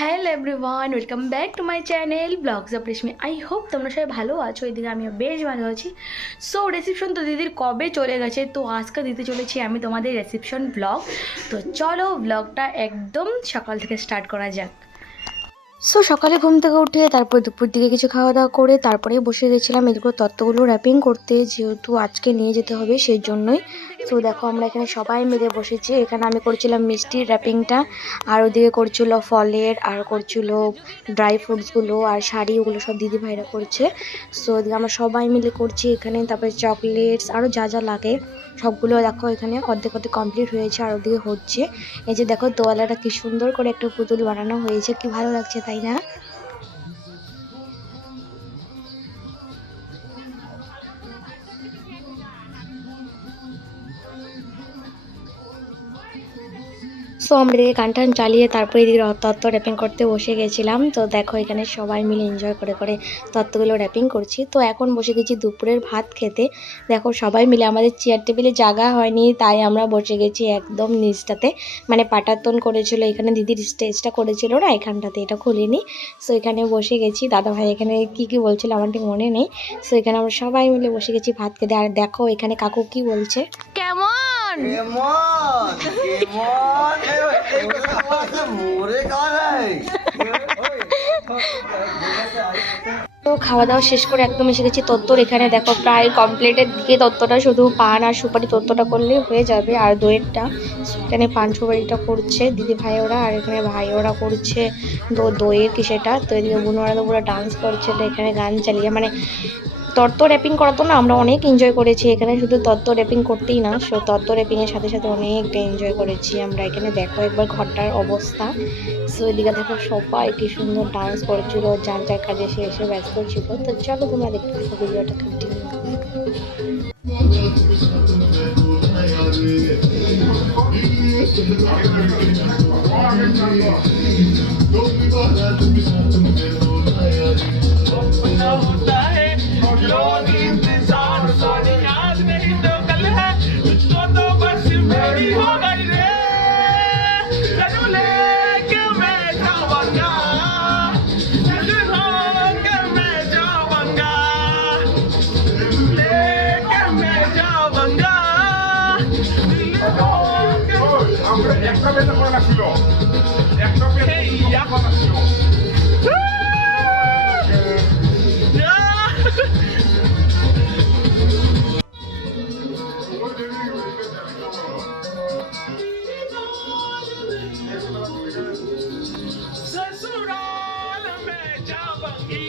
Hello everyone, welcome back to my channel blogs of Reshmi. I hope তোমরা সবাই ভালো আছো। এদিকে আমিও বেশ ভালো আছি। সো রিসেপশন তো দিদির কবে চলে গেছে, তো আজকে দিতে চলেছি আমি তোমাদের রিসেপশন ব্লগ। তো চলো ব্লগটা একদম সকাল থেকে স্টার্ট করা যাক। সো সকালে ঘুম থেকে উঠে তারপর দুপুর দিকে কিছু খাওয়া দাওয়া করে তারপরে বসে গেছিলাম এদিকে তত্ত্বগুলো র্যাপিং করতে, যেহেতু আজকে নিয়ে যেতে হবে সেই জন্যই। সো দেখো আমরা এখানে সবাই মিলে বসেছি। এখানে আমি করছিলাম মিষ্টির র্যাপিংটা, আর ওদিকে করছিল ফলের, আর করছিল ড্রাই ফ্রুটসগুলো, আর শাড়ি, ওগুলো সব দিদি ভাইরা করছে। সো ওদিকে আমরা সবাই মিলে করছি এখানে। তারপরে চকলেটস আরও যা যা লাগে সবগুলো দেখো এখানে অর্ধেক অর্ধেক কমপ্লিট হয়েছে, আর ওদিকে হচ্ছে। এই যে দেখো তোয়ালাটা কি সুন্দর করে একটা পুতুল বানানো হয়েছে, কি ভালো লাগছে তাই না? সো আমরা এদিকে গান টান চালিয়ে তারপরে এদিকে তত্ত্ব র্যাপিং করতে বসে গেছিলাম। তো দেখো এখানে সবাই মিলে এনজয় করে করে তত্ত্বগুলো র্যাপিং করছি। তো এখন বসে গেছি দুপুরের ভাত খেতে। দেখো সবাই মিলে, আমাদের চেয়ার টেবিলে জায়গা হয়নি তাই আমরা বসে গেছি একদম নিচটাতে, মানে পাটাতন করেছিল এখানে, দিদির স্টেজটা করেছিল না এখানটাতে, এটা খুলিনি। সো এখানে বসে গেছি। দাদা ভাই এখানে কি কি বলছিল আমার ঠিক মনে নেই। সো এখানে আমরা সবাই মিলে বসে গেছি ভাত খেতে। আর দেখো এখানে কাকু কি বলছে, কেমন কেমন কেমন এই কথা বলতে মোরে কারাই। তো খাওয়া দাওয়া শেষ করে একদম এসে গেছি তত্ত্বর এখানে। দেখো প্রায় কমপ্লিটের দিকে তত্ত্বটা, শুধু পান আর সুপারি তত্ত্বটা করলেই হয়ে যাবে, আর দইয়েরটা। এখানে পান সুপারিটা করছে দিদি ভাই ওরা, আর এখানে ভাই ওরা করছে দইয়ের কি সেটা। তো এদিকে বুনোরা তো পুরো ডান্স করছে, তো এখানে গান চালিয়ে, মানে তত্ত্ব র্যাপিং করাতো না, আমরা অনেক এনজয় করেছি এখানে। শুধু তত্ত্ব র্যাপিং করতেই না, তত্ত্ব র্যাপিংয়ের সাথে সাথে অনেকটা এনজয় করেছি আমরা এখানে। দেখো একবার ঘরটার অবস্থা। সো এদিকে দেখো সবাই কি সুন্দর ডান্স করছিল, যার যার কাজে সে এসে ব্যস্ত ছিল। তো চলো তোমরা দেখতে থাকো ভিডিওটা কন্টিনিউ। लोग इंतजार सारी आज नहीं तो कल है, तुझको तो बस मेरी हो गई रे। तेनू लेके मैं जाऊंगा, तेनू लेके मैं जाऊंगा, लेके मैं जाऊंगा, আমরা একটা বেলা করে রাখছিল, একটা বেলা করে রাখছিল। ससुराल में जाऊंगी,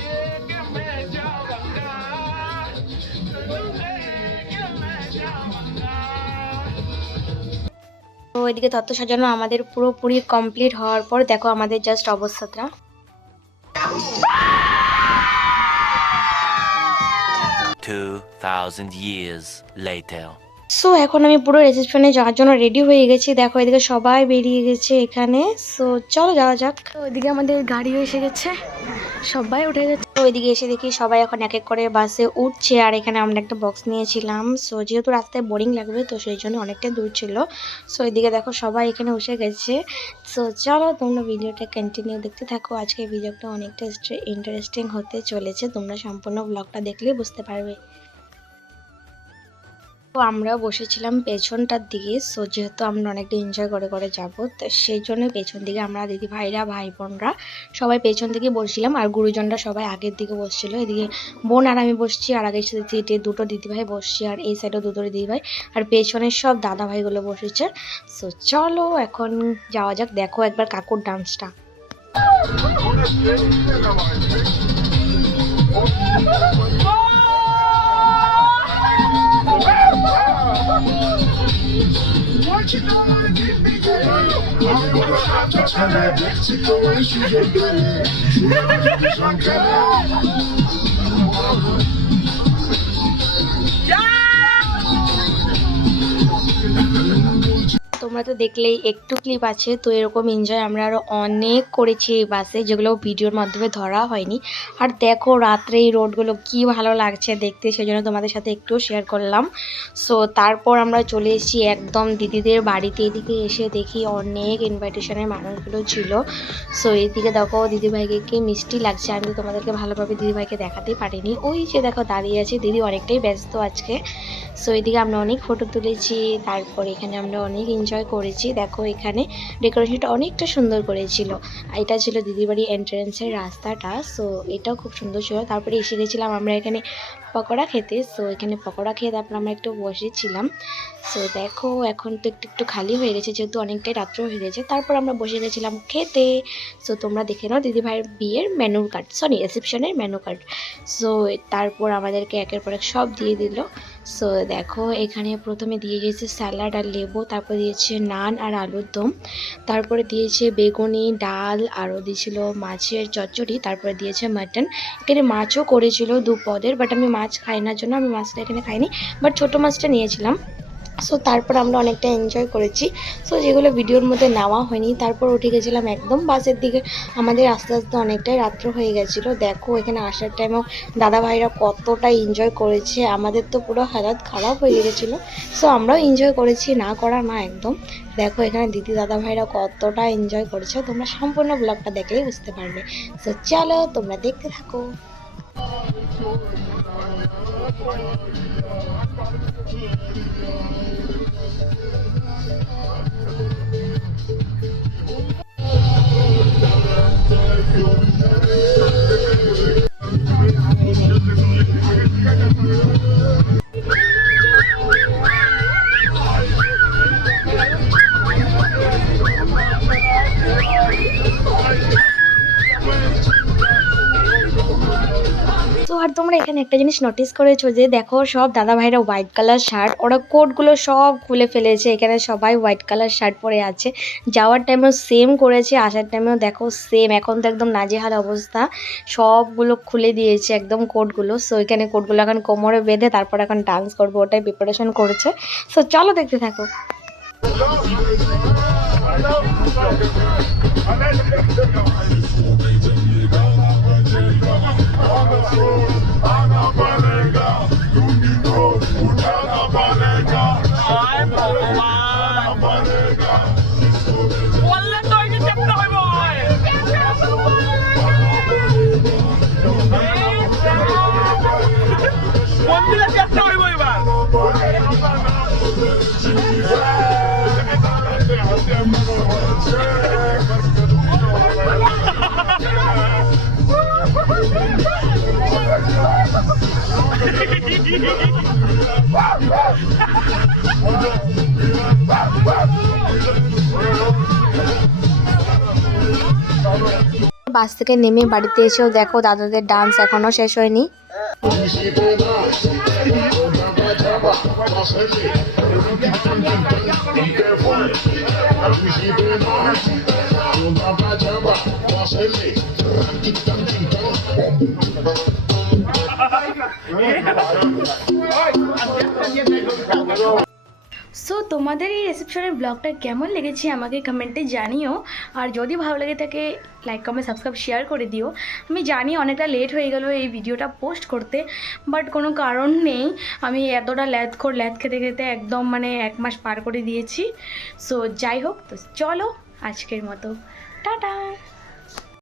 लेके मैं जाऊंगा, लेके मैं जाऊंगा। তো এদিকে তত্ত্ব সাজানো আমাদের পুরোপুরি কমপ্লিট হওয়ার পর দেখো আমাদের জাস্ট অবস্থাটা। 2000 years later. সো এখন আমি পুরো রিসেপশনে যাওয়ার জন্য রেডি হয়ে গেছি। দেখো এদিকে সবাই বেরিয়ে গেছে এখানে। সো চলো যাওয়া যাক। তো ওইদিকে আমাদের গাড়িও এসে গেছে, সবাই উঠে গেছে। তো ওইদিকে এসে দেখি সবাই এখন এক এক করে বাসে উঠছে, আর এখানে আমরা একটা বক্স নিয়েছিলাম। সো যেহেতু রাস্তায় বোরিং লাগবে তো সেই জন্য অনেকটা দূর ছিল। সো এদিকে দেখো সবাই এখানে বসে গেছে। সো চলো তোমরা ভিডিওটা কন্টিনিউ দেখতে থাকো। আজকে ভিডিওটা অনেকটা ইন্টারেস্টিং হতে চলেছে, তোমরা সম্পূর্ণ ব্লগটা দেখলেই বুঝতে পারবে। তো আমরা বসেছিলাম পেছনটার দিকে। সো যেহেতু আমরা অনেকটা এনজয় করে করে যাবো, তো সেই জন্য পেছন দিকে আমরা দিদি ভাইরা ভাই বোনরা সবাই পেছন দিকে বসছিলাম, আর গুরুজনরা সবাই আগের দিকে বসছিল। এদিকে বোন আর আমি বসছি, আর আগের সিটে দুটো দিদি ভাই বসছি, আর এই সাইডেও দুটো দিদি ভাই, আর পেছনের সব দাদা ভাইগুলো বসেছে। সো চলো এখন যাওয়া যাক। দেখো একবার কাকুর ডান্সটা। What you gonna give me, girl? I'm gonna have to tell that Mexico and she's a girl. তোমরা তো দেখলেই একটু ক্লিপ আছে, তো এরকম এনজয় আমরা আরও অনেক করেছি এই বাসে, যেগুলো ভিডিওর মাধ্যমে ধরা হয়নি। আর দেখো রাত্রে এই রোডগুলো কি ভালো লাগছে দেখতে, সেজন্য তোমাদের সাথে একটু শেয়ার করলাম। সো তারপর আমরা চলে এসেছি একদম দিদিদের বাড়িতে। এদিকে এসে দেখি অনেক ইনভাইটেশনের মানুষগুলো ছিল। সো এইদিকে দেখো দিদিভাইকে কি মিষ্টি লাগছে, আমি তো তোমাদেরকে ভালোভাবে দিদিভাইকে দেখাতেই পারিনি। ওই যে দেখো দাঁড়িয়ে আছে দিদি, অনেকটাই ব্যস্ত আজকে। সো এদিকে আমরা অনেক ফটো তুলেছি, তারপর এখানে আমরা অনেক এনজয় করেছি। দেখো এখানে ডেকোরেশনটা অনেকটা সুন্দর করেছিল। এটা ছিল দিদির বাড়ি এন্ট্রান্সের রাস্তাটা। সো এটাও খুব সুন্দর ছিল। তারপরে এসে গেছিলাম আমরা এখানে পকোড়া খেতে। সো এখানে পকোড়া খেয়ে তারপর আমরা একটু বসেছিলাম। সো দেখো এখন তো একটু খালি হয়ে গেছে, যেহেতু অনেকটাই রাত্র হয়ে গেছে। তারপর আমরা বসে গেছিলাম খেতে। সো তোমরা দেখে নাও দিদিভাইয়ের বিয়ের মেনু কার্ড, সরি রিসেপশনের মেনু কার্ড। সো তারপর আমাদেরকে একের পর এক সব দিয়ে দিল। সো দেখো এখানে প্রথমে দিয়ে গেছে স্যালাড আর লেবু, তারপর দিয়েছে নান আর আলুর দম, তারপরে দিয়েছে বেগুনি ডাল, আরও দিয়েছিল মাছের চচ্চড়ি, তারপরে দিয়েছে মাটন। এখানে মাছও করেছিল 2 পদের, বাট আমি মাছ খাই না জন্য আমি মাছটা এখানে খাইনি, বাট ছোটো মাছটা নিয়েছিলাম। সো তারপর আমরা অনেকটা এনজয় করেছি। সো যেগুলো ভিডিওর মধ্যে নেওয়া হয়নি। তারপর উঠে গেছিলাম একদম বাসের দিকে। আমাদের আস্তে আস্তে অনেকটাই রাত্র হয়ে গেছিলো। দেখো এখানে আসার টাইমেও দাদা ভাইরা কতটা এনজয় করেছে, আমাদের তো পুরো হালাত খারাপ হয়ে গেছিলো। সো আমরাও এনজয় করেছি, না করা না একদম। দেখো এখানে দিদি দাদা ভাইরা কতটা এনজয় করেছে, তোমরা সম্পূর্ণ ব্লগটা দেখলেই বুঝতে পারবে। সো চলো তোমরা দেখতে থাকো। তো আর তোমরা এখানে একটা জিনিস নোটিস করেছো যে দেখো সব দাদা ভাইরা হোয়াইট কালার শার্ট, ওরা কোটগুলো সব খুলে ফেলেছে। এখানে সবাই হোয়াইট কালার শার্ট পরে আছে। যাওয়ার টাইমেও সেম করেছে, আসার টাইমেও দেখো সেম। এখন তো একদম নাজেহাল অবস্থা, সবগুলো খুলে দিয়েছে একদম কোটগুলো। সো এখানে কোটগুলো এখন কোমরে বেঁধে তারপর এখন ডান্স করবো, ওটাই প্রিপারেশন করেছে। সো চলো দেখতে থাকো। বললে তো ওই যে চেপটা হইব মন্দিরে চেপটা হইব এবার। বাস থেকে নেমে বাড়িতে এসেও দেখো দাদাদের ডান্স এখনো শেষ হয়নি। সো তোমাদের এই রিসেপশনের ব্লগটা কেমন লেগেছে আমাকে কমেন্টে জানিও। আর যদি ভালো লেগে থাকে লাইক কমেন্ট সাবস্ক্রাইব শেয়ার করে দিও। আমি জানি অনেকটা লেট হয়ে গেল এই ভিডিওটা পোস্ট করতে, বাট কোনো কারণ নেই। আমি এতটা ল্যাদ খেতে খেতে একদম মানে 1 মাস পার করে দিয়েছি। সো যাই হোক, তো চলো আজকের মতো টাটা।